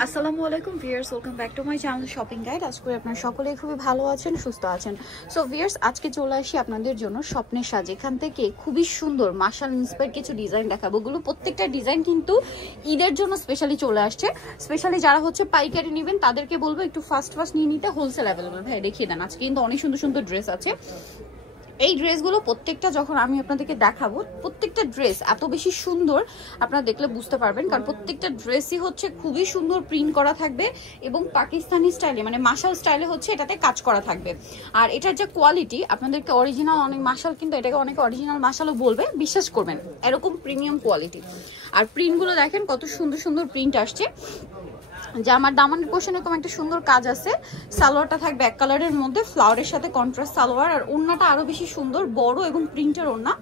আসসালামু আলাইকুম viewers, welcome back to my channel shopping guide. আজকে আপনারা সকলেই খুবই ভালো আছেন, সুস্থ আছেন। সো ভিউয়ার্স, আজকে চলে আসি আপনাদের জন্য স্বপ্নের সাজ। এখান থেকে খুবই সুন্দর মাশাল ইন্সপায়ার্ড কিছু ডিজাইন দেখাবো। ওগুলো প্রত্যেকটা ডিজাইন কিন্তু ঈদের জন্য স্পেশালি চলে আসছে। স্পেশালি যারা হচ্ছে পাইকারি নেবেন তাদেরকে বলবো একটু ফাস্ট নিয়ে নিতে, হোলসেল অ্যাভেলেবল। ভাই দেখিয়ে দেন, আজকে কিন্তু অনেক সুন্দর সুন্দর ড্রেস আছে। এই ড্রেসগুলো প্রত্যেকটা যখন আমি আপনাদেরকে দেখাবো, প্রত্যেকটা ড্রেস এত বেশি সুন্দর আপনারা দেখলে বুঝতে পারবেন, কারণ প্রত্যেকটা ড্রেসই হচ্ছে খুবই সুন্দর প্রিন্ট করা থাকবে এবং পাকিস্তানি স্টাইলে মানে মাশাল স্টাইলে হচ্ছে এটাতে কাজ করা থাকবে। আর এটার যে কোয়ালিটি আপনাদেরকে অরিজিনাল, অনেক মাশাল কিন্তু এটাকে অনেকে অরিজিনাল মাশালও বলবে, বিশ্বাস করবেন এরকম প্রিমিয়াম কোয়ালিটি। আর প্রিন্টগুলো দেখেন কত সুন্দর সুন্দর প্রিন্ট আসছে। যে আমার দামানের পোর্শনে এরকম একটা সুন্দর কাজ আছে। সালোয়ারটা থাকবে এক কালারের মধ্যে, ফ্লাওয়ারের সাথে কন্ট্রাস্ট সালোয়ার। আর ওড়নাটা আরো বেশি সুন্দর, বড় এবং প্রিন্টের ওড়না।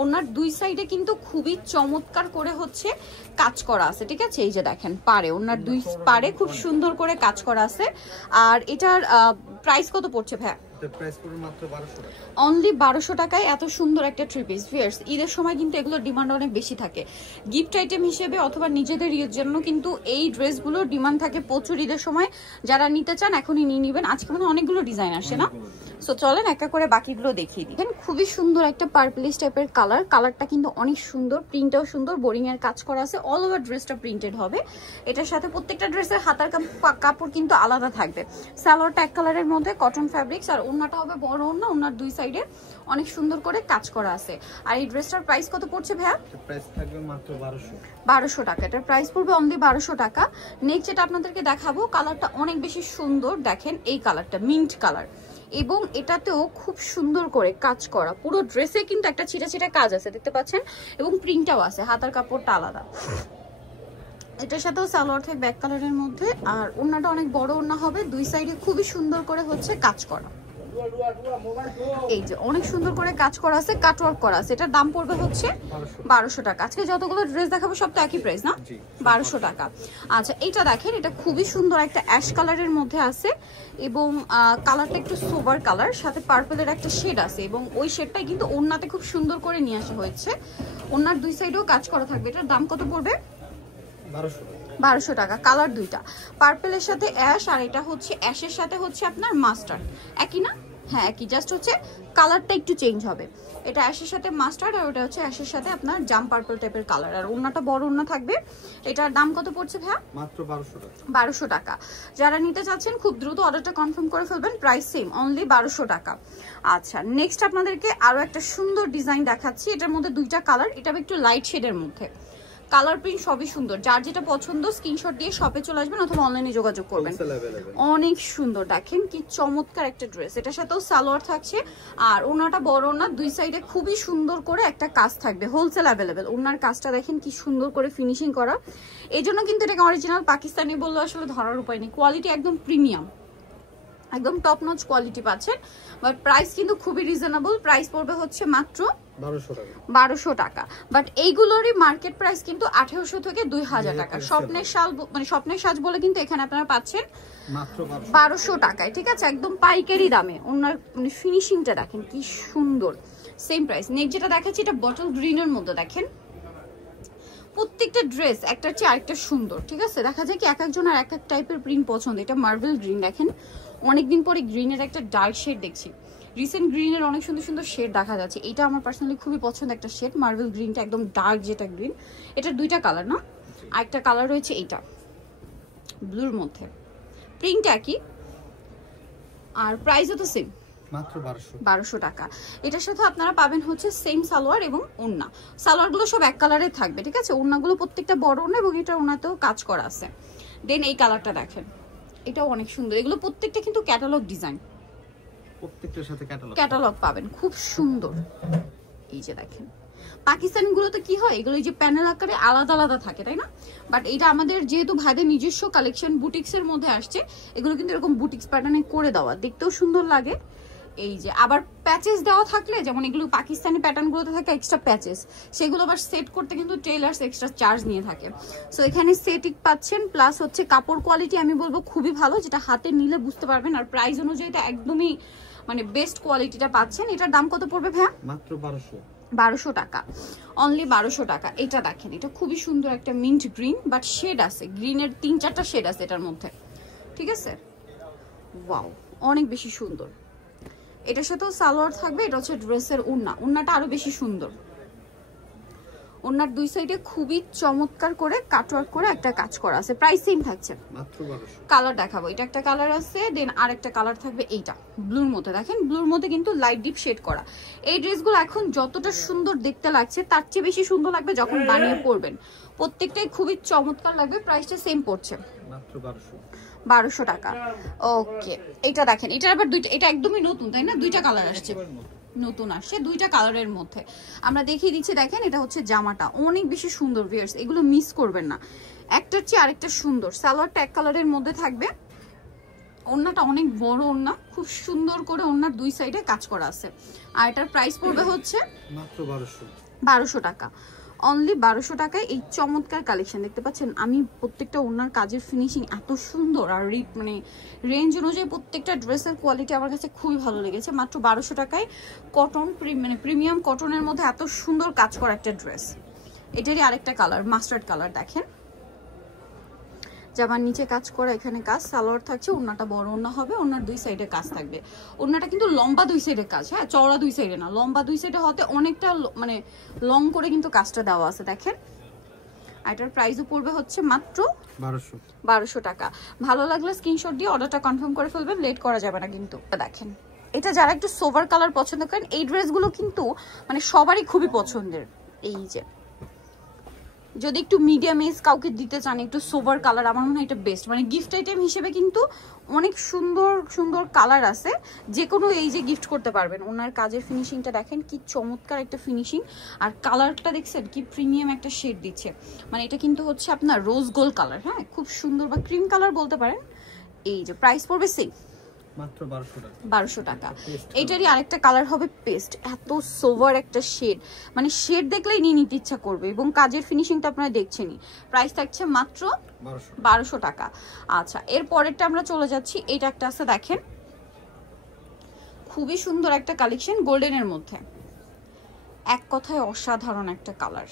ওড়নার দুই সাইডে কিন্তু খুবই চমৎকার করে হচ্ছে কাজ করা আছে, ঠিক আছে? এই যে দেখেন পারে, ওড়নার দুই পারে খুব সুন্দর করে কাজ করা আছে। আর এটার প্রাইস কত পড়ছে ভাই? অনলি 1200 টাকায় এত সুন্দর একটা থ্রি পিস। ভিউয়ার্স, ঈদের সময় কিন্তু এগুলোর ডিমান্ড অনেক বেশি থাকে গিফট আইটেম হিসেবে অথবা নিজেদের ইয়ের জন্য, কিন্তু এই ড্রেসগুলোর ডিমান্ড থাকে প্রচুর ঈদের সময়। যারা নিতে চান এখনই নিয়ে নেবেন। আজকে মানে অনেকগুলো ডিজাইন আসে না, সো চলেন একটা করে বাকিগুলো দেখিয়ে দিই। খুবই সুন্দর একটা পার্পলিশ টাইপের কালার। কালারটা কিন্তু অনেক সুন্দর, প্রিন্টটাও সুন্দর, বোরিং এর কাজ করা আছে। অল ওভার ড্রেসটা প্রিন্টেড হবে। এটার সাথে প্রত্যেকটা ড্রেসের হাতার কাপড় কিন্তু আলাদা থাকবে। সালোয়ারটা এক কালারের মধ্যে কটন ফ্যাব্রিক্স, আর ওড়নাটা হবে বড় ওড়না। ওড়নার দুই সাইডে অনেক সুন্দর করে কাজ করা আছে। আর এই ড্রেসটার প্রাইস কত পড়ছে ভাইয়া? প্রাইস থাকবে মাত্র 1200 টাকা। এটার প্রাইস পড়বে অনলি 1200 টাকা। নেক্সট যেটা আপনাদেরকে দেখাবো, কালারটা অনেক বেশি সুন্দর। দেখেন এই কালারটা মিন্ট কালার, এবং এটাতেও খুব সুন্দর করে কাজ করা। পুরো ড্রেসে কিন্তু একটা ছিটা ছিটা কাজ আছে, দেখতে পাচ্ছেন, এবং প্রিন্টটাও আছে। হাতার কাপড়টা আলাদা। এটার সাথেও সালোয়ার থাকবে ব্যাক কালারের মধ্যে। আর ওড়নাটা অনেক বড় ওড়না হবে, দুই সাইডে খুবই সুন্দর করে হচ্ছে কাজ করা। এই যে অনেক সুন্দর করে কাজ করা আছে, কাটওয়ার্ক করা আছে। এটার দাম পড়বে হচ্ছে 1200 টাকা। আজকে যতগুলো ড্রেস দেখাবো সব তো একই প্রাইস না, 1200 টাকা। আচ্ছা, এইটা দেখেন, এটা খুবই সুন্দর একটা অ্যাশ কালারের মধ্যে আছে, এবং কালারটা একটু সোবার কালার, সাথে পার্পলের একটা শেড আছে, এবং ওই শেডটাই কিন্তু ওড়নাতে খুব সুন্দর করে নিয়ে আসা হয়েছে। ওড়নার দুই সাইডেও কাজ করা থাকবে। এটার দাম কত পড়বে? 1200 টাকা। কালার দুইটা, পার্পলের সাথে অ্যাশ, আর এটা হচ্ছে অ্যাশের সাথে হচ্ছে আপনার মাস্টার্ড। একই না? হ্যাঁ একই, জাস্ট হচ্ছে কালারটা একটু চেঞ্জ হবে। এটা অ্যাশের সাথে মাস্টার্ড, আর ওটা হচ্ছে অ্যাশের সাথে আপনার জাম পার্পল টাইপের কালার। আর ওড়নাটা বড় ওড়না থাকবে। এটার দাম কত পড়ছে ভাইয়া? মাত্র 1200 টাকা। 1200 টাকা। যারা নিতে চাচ্ছেন খুব দ্রুত অর্ডারটা কনফার্ম করে ফেলবেন। প্রাইস সেম, অনলি 1200 টাকা। আচ্ছা, নেক্সট আপনাদেরকে আরো একটা সুন্দর ডিজাইন দেখাচ্ছি। এটার মধ্যে দুইটা কালার, এটা একটু লাইট শেডের মধ্যে। কালার প্রিন্ট সবই সুন্দর। যার যেটা পছন্দ স্ক্রিনশট দিয়ে শপে চলে আসবেন অথবা অনলাইনে যোগাযোগ করবেন। অনেক সুন্দর, দেখেন কি চমৎকার একটা ড্রেস। এটার সাথেও সালোয়ার থাকছে, আর ওনাটা বড় ওনা, দুই সাইডে খুবই সুন্দর করে একটা কাজ থাকবে। Wholesale available. ওনার কাজটা দেখেন কি সুন্দর করে ফিনিশিং করা। এই জন্য কিন্তু এটাকে অরিজিনাল পাকিস্তানি বললে আসলে ধরার উপায় নেই। কোয়ালিটি একদম প্রিমিয়াম, একদম টপ নচ কোয়ালিটি পাচ্ছেন। বাট প্রাইস কিন্তু খুবই রিজনেবল। প্রাইস পড়বে হচ্ছে মাত্র 1200 টাকা। বাট এইগুলোরই মার্কেট প্রাইস কিন্তু 1800 থেকে 2000 টাকা। স্বপ্নের সাজ মানে স্বপ্নের সাজ বলে কিন্তু এখানে আপনারা পাচ্ছেন মাত্র 1200 টাকায়, ঠিক আছে? একদম পাইকারি দামে। ওনার মানে ফিনিশিংটা দেখেন কি সুন্দর। Same price. নেক্সট যেটা দেখাচ্ছি, এটা বটল গ্রিনের মধ্যে। দেখেন প্রত্যেকটা ড্রেস একটার চেয়ে আরেকটা সুন্দর, ঠিক আছে? দেখা যায় কি এক একজনের এক এক টাইপের প্রিন্ট পছন্দ। এটা মার্বেল গ্রিন, দেখেন অনেকদিন পরে গ্রিনের একটা ডার্ক শেড দেখছি। রিসেন্ট গ্রিনের অনেক সুন্দর সুন্দর শেড দেখা যাচ্ছে। এটা আমার পার্সোনালি খুবই পছন্দ একটা শেড, মার্বেল গ্রিনটা, একদম ডার্ক যেটা গ্রিন। এটার দুইটা কালার না, আরেকটা কালার রয়েছে এইটা ব্লুর মধ্যে। প্রিন্ট একই, আর প্রাইসও তো সেম, মাত্র 1200 টাকা। এটার সাথে আপনারা পাবেন হচ্ছে সেম সালোয়ার এবং ওড়না। সালোয়ারগুলো সব এক কালারের থাকবে, ঠিক আছে? ওড়নাগুলো প্রত্যেকটা বড় ওড়না, এবং এটা ওড়নাতেও কাজ করা আছে। দেন এই কালারটা দেখেন, এটাও অনেক সুন্দর। এগুলো প্রত্যেকটা কিন্তু ক্যাটালগ ডিজাইন, প্রত্যেকটার সাথে ক্যাটালগ পাবেন, খুব সুন্দর। এই যে দেখেন পাকিস্তানি গুলোতে কি হয়, এগুলো এই যে প্যানেল আকারে আলাদা আলাদা থাকে, তাই না? বাট এটা আমাদের যেহেতু ভাইদের নিজস্ব কালেকশন, বুটিক্স এর মধ্যে আসছে, এগুলো কিন্তু এরকম বুটিক্স প্যাটার্নে করে দেওয়া, দেখতেও সুন্দর লাগে। এই যে আবার প্যাচেস দেওয়া থাকলে, যেমন এগুলো পাকিস্তানি প্যাটার্ন গুলোতে থাকে এক্সট্রা প্যাচেস, সেগুলো আবার সেট করতে কিন্তু টেইলার্স এক্সট্রা চার্জ নিয়ে থাকে। সো এখানে সেটিং পাচ্ছেন, প্লাস হচ্ছে কাপড় কোয়ালিটি আমি বলবো খুবই ভালো, যেটা হাতে নিলে বুঝতে পারবেন। আর প্রাইস অনুযায়ী এটা একদমই মানে বেস্ট কোয়ালিটিটা পাচ্ছেন। এটার দাম কত পড়বে ভাইয়া? মাত্র 1200। 1200 টাকা, অনলি 1200 টাকা। এটা দেখেন, এটা খুবই সুন্দর একটা মিন্ট গ্রিন, বাট শেড আছে, গ্রিনের 3-4টা শেড আছে এটার মধ্যে, ঠিক আছে? ওয়াও, অনেক বেশি সুন্দর। এটার সাথেও সালোয়ার থাকবে। এটা হচ্ছে ড্রেসের ওড়না, ওড়নাটা আরো বেশি সুন্দর। ওড়নার দুই সাইডে খুবই চমৎকার করে কাটওয়ার্ক করে একটা কাজ করা আছে। প্রাইস সেম থাকছে, মাত্র 1200। কালার দেখাবো, এটা একটা কালার আছে, দেন আরেকটা কালার থাকবে এইটা ব্লুর মধ্যে। দেখেন ব্লুর মধ্যে কিন্তু লাইট ডিপ শেড করা। এই ড্রেসগুলো এখন যতটা সুন্দর দেখতে লাগছে তার চেয়ে বেশি সুন্দর লাগবে যখন বানিয়ে পরবেন। প্রত্যেকটাই খুবই চমৎকার লাগবে। প্রাইসটা সেম পড়ছে, মাত্র 1200। 1200 টাকা। ওকে, এটা দেখেন, এটা আবার দুইটা, এটা একদমই নতুন তাই না? দুইটা কালার আসছে, নতুন আসছে দুইটা কালারের মধ্যে। আমরা দেখিয়ে দিচ্ছি, দেখেন এটা হচ্ছে জামাটা, অনেক বেশি সুন্দর ভিউয়ার্স, এগুলো মিস করবেন না, একটার চেয়ে আরেকটা সুন্দর। সালোয়ারটা এক কালারের মধ্যে থাকবে, ওড়নাটা অনেক বড় ওড়না, খুব সুন্দর করে ওড়নার দুই সাইডে কাজ করা আছে। আর এটার প্রাইস পড়বে হচ্ছে মাত্র 1200। 1200 টাকা, অনলি 1200 টাকায় এই চমৎকার কালেকশন দেখতে পাচ্ছেন। আমি প্রত্যেকটা ওনার কাজের ফিনিশিং এত সুন্দর, আর মানে রেঞ্জ অনুযায়ী প্রত্যেকটা ড্রেসের কোয়ালিটি আমার কাছে খুবই ভালো লেগেছে। মাত্র 1200 টাকায় কটন, মানে প্রিমিয়াম কটনের মধ্যে এত সুন্দর কাজ করা একটা ড্রেস। এটারই আরেকটা কালার, মাস্টার্ড কালার। দেখেন জামার নিচে কাজ করা, এখানে কাজ, সালোয়ার থাকছে, ওড়নাটা বড় ওড়না হবে, ওড়নার দুই সাইডে কাজ থাকবে। ওড়নাটা কিন্তু লম্বা দুই সাইডে কাজ, হ্যাঁ, চওড়া দুই সাইডে না, লম্বা দুই সাইডে হতে অনেকটা মানে লং করে কিন্তু কাজটা দেওয়া আছে। দেখেন এটার প্রাইসও পড়বে হচ্ছে মাত্র 1200 টাকা। ভালো লাগলে স্ক্রিনশট দিয়ে অর্ডারটা কনফার্ম করে ফেলবেন, লেট করা যাবে না কিন্তু। দেখেন এটা যারা একটু সোভার কালার পছন্দ করেন, এই ড্রেসগুলো কিন্তু মানে সবারই খুবই পছন্দের। এই যে যদি একটু মিডিয়াম এজ কাউকে দিতে চান একটু সোভার কালার, আমার মনে হয় এটা বেস্ট, মানে গিফট আইটেম হিসেবে কিন্তু অনেক সুন্দর সুন্দর কালার আছে, যে কোনো এই যে গিফট করতে পারবেন। ওনার কাজের ফিনিশিংটা দেখেন কি চমৎকার একটা ফিনিশিং, আর কালারটা দেখছেন কি প্রিমিয়াম একটা শেড দিচ্ছে। মানে এটা কিন্তু হচ্ছে আপনার রোজ গোল্ড কালার, হ্যাঁ, খুব সুন্দর, বা ক্রিম কালার বলতে পারেন। এই যে প্রাইস পড়বে সেম, মাত্র 1200 টাকা। 1200 টাকা। এটারই আরেকটা কালার হবে পেস্ট, এত সোভার একটা শেড, মানে শেড দেখলেই নিয়ে নিতে ইচ্ছা করবে, এবং কাজের ফিনিশিংটা আপনারা দেখছেনই। প্রাইস থাকছে মাত্র 1200 টাকা। আচ্ছা, এর পরেরটা আমরা চলে যাচ্ছি, এইটা একটা আছে দেখেন, খুবই সুন্দর একটা কালেকশন গোল্ডেনের মধ্যে, এক কথায় অসাধারণ একটা কালার।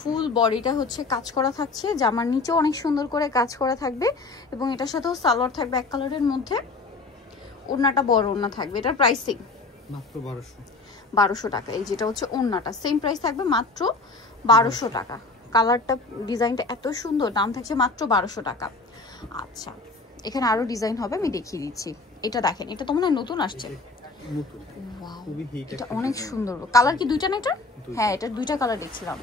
ফুল বডিটা হচ্ছে কাজ করা থাকছে, জামার নিচেও অনেক সুন্দর করে কাজ করা থাকবে, এবং এটার সাথেও সালোয়ার থাকবে এক কালারের মধ্যে, ওড়নাটা বড় ওড়না থাকবে। এটার প্রাইস সেম, মাত্র 1200 টাকা। এই যেটা হচ্ছে ওড়নাটা, সেম প্রাইস থাকবে মাত্র 1200 টাকা। কালারটা ডিজাইনটা এত সুন্দর, দাম থাকছে মাত্র 1200 টাকা। আচ্ছা, এখানে আরো ডিজাইন হবে, আমি দেখিয়ে দিচ্ছি। এটা দেখেন, এটা তো মনে হয় নতুন আসছে, এটা অনেক সুন্দর। কালার কি দুইটা না এটা? হ্যাঁ, এটা দুইটা কালার দেখছিলাম।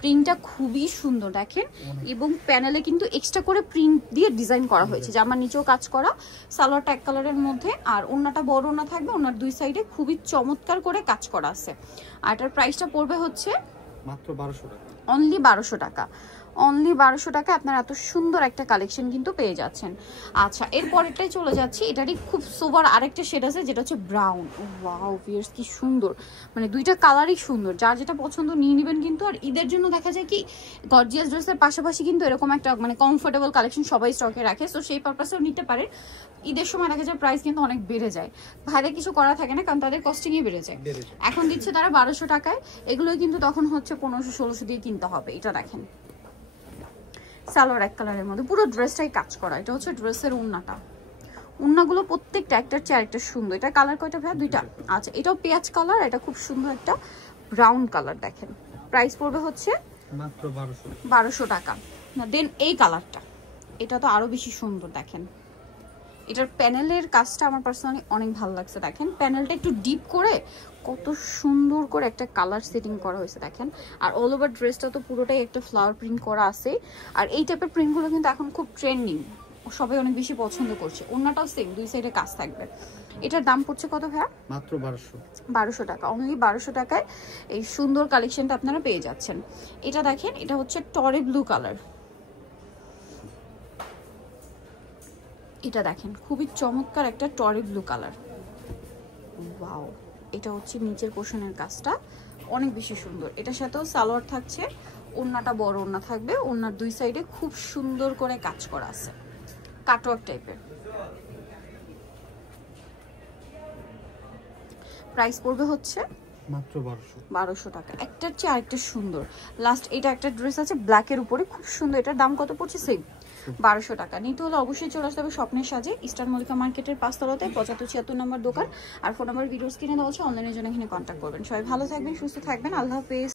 প্রিন্টটা খুবই সুন্দর দেখেন, এবং প্যানেলে কিন্তু এক্সট্রা করে প্রিন্ট দিয়ে ডিজাইন করা হয়েছে, জামার নিচেও কাজ করা, সালোয়ারটা এক কালারের মধ্যে, আর ওড়নাটা বড় ওড়না থাকবে, ওড়নার দুই সাইডে খুবই চমৎকার করে কাজ করা আছে। আর এটার প্রাইসটা পড়বে হচ্ছে মাত্র 1200 টাকা, অনলি 1200 টাকা। অনলি 1200 টাকা আপনারা এত সুন্দর একটা কালেকশন কিন্তু পেয়ে যাচ্ছেন। আচ্ছা, এরপরেরটাই চলে যাচ্ছি, এটারই খুব সোবার আরেকটা শেড আছে যেটা হচ্ছে ব্রাউন। ওয়াও ভিউয়ার্স, কি সুন্দর, মানে দুইটা কালারই সুন্দর, যার যেটা পছন্দ নিয়ে নেবেন কিন্তু। আর ঈদের জন্য দেখা যায় কি গর্জিয়াস ড্রেসের পাশাপাশি কিন্তু এরকম একটা মানে কমফোর্টেবল কালেকশন সবাই স্টকে রাখে, তো সেই পারপাসেও নিতে পারেন। ঈদের সময় দেখা যায় প্রাইস কিন্তু অনেক বেড়ে যায়, ভাইদের কিছু করা থাকে না, কারণ তাদের কস্টিংই বেড়ে যায়। এখন দিচ্ছে তারা 1200 টাকায়, এগুলোই কিন্তু তখন হচ্ছে 1500-1600 দিয়ে কিনতে হবে। এটা দেখেন সালোয়ার এক কালারের মধ্যে, পুরো ড্রেসটাই কাজ করা। এটা হচ্ছে ড্রেসের ওড়নাটা, ওড়নাগুলো প্রত্যেকটা একটার চেয়ে আরেকটা সুন্দর। এটা কালার কয়টা ভাই? দুইটা। আচ্ছা, এটাও পেঁয়াজ কালার, এটা খুব সুন্দর একটা ব্রাউন কালার। দেখেন প্রাইস পড়বে হচ্ছে মাত্র 1200 টাকা। না দেন এই কালারটা, এটা তো আরো বেশি সুন্দর। দেখেন এটার প্যানেলের কাজটা আমার পার্সোনালি অনেক ভালো লাগছে। দেখেন প্যানেলটা একটু ডিপ করে কত সুন্দর করে একটা কালার সেটিং করা হয়েছে দেখেন। আর অল ওভার ড্রেসটা তো পুরোটাই একটা ফ্লাওয়ার প্রিন্ট করা আছে। আর এই টাইপের প্রিন্টগুলো কিন্তু এখন খুব ট্রেন্ডিং, সবাই অনেক বেশি পছন্দ করছে। ওড়নাটাও সেম, দুই সাইডে কাজ থাকবে। এটার দাম পড়ছে কত ভাইয়া? মাত্র 1200 টাকা। অনলি 1200 টাকায় এই সুন্দর কালেকশনটা আপনারা পেয়ে যাচ্ছেন। এটা দেখেন, এটা হচ্ছে টরে ব্লু কালার। এটা দেখেন খুবই চমৎকার একটা টরে ব্লু কালার। ওয়াও, এটা হচ্ছে নিচের পোর্শনের কাজটা অনেক বেশি সুন্দর। এটার সাথেও সালোয়ার থাকছে, ওড়নাটা বড় ওড়না থাকবে, ওড়নার দুই সাইডে খুব সুন্দর করে কাজ করা আছে, কাটওয়ার্ক টাইপের। প্রাইস পড়বে হচ্ছে মাত্র 1200। 1200 টাকা। একটার চেয়ে আরেকটা সুন্দর। লাস্ট এটা একটা ড্রেস আছে ব্ল্যাকের উপরে, খুব সুন্দর। এটার দাম কত পড়ছে? সেম 1200 টাকা। নিতে হলে অবশ্যই চলে আসতে হবে স্বপ্নের সাজে, ইস্টার্ন মল্লিকা মার্কেটের 5 তলাতে 7576 নম্বর দোকান। আর ফোন নাম্বার ভিডিওস কিনে দেওয়া হচ্ছে, অনলাইনের জন্য এখানে কন্ট্যাক্ট করবেন। সবাই ভালো থাকবেন, সুস্থ থাকবেন, আল্লাহ হাফেজ।